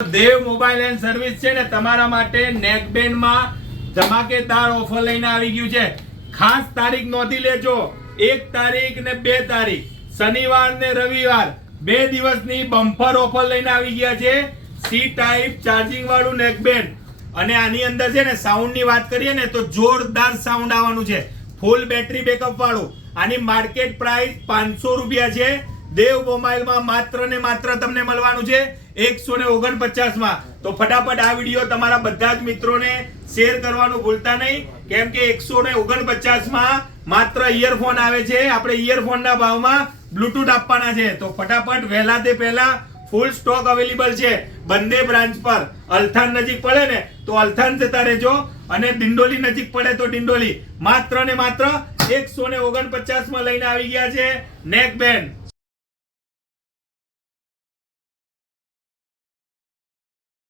Dev mobile and service છે ને તમારા માટે નેકબેન્ડ માં ધમાકેદાર ઓફર લઈને આવી ગયું છે. ખાસ તારીખ નોંધી લેજો. 1 તારીખ ને 2 તારીખ શનિવાર ને રવિવાર 2 દિવસની બમ્પર ઓફર લઈને આવી ગયા છે. સી ટાઈપ ચાર્જિંગ વાળું નેકબેન્ડ અને આની અંદર છે ને સાઉન્ડ ની વાત કરીએ ને તો જોરદાર સાઉન્ડ આવવાનું છે. ફૂલ બેટરી બેકઅપ વાળું. આની માર્કેટ પ્રાઇસ 500 રૂપિયા છે. દેવ મોબાઈલ માં માત્ર ને માત્ર તમને મળવાનું છે 149 માં. તો ફટાફટ આ વિડીયો તમારા બધા જ મિત્રોને શેર કરવાનું ભૂલતા નહીં, કેમ કે 149 માં માત્ર ઇયરફોન આવે છે. આપણે ઇયરફોન ના ભાવમાં બ્લુટૂથ આપવાના છે. તો ફટાફટ વહેલા તે પહેલા ફૂલ સ્ટોક અવેલેબલ છે બંને બ્રાન્ચ પર. અલથાણ નજીક પડે ને તો અલથાણ જતા રહેજો અને ડિંડોલી નજીક પડે તો ડિંડોલી. માત્ર ને માત્ર 149 માં લઈને આવી ગયા છે નેકબેન્ડ.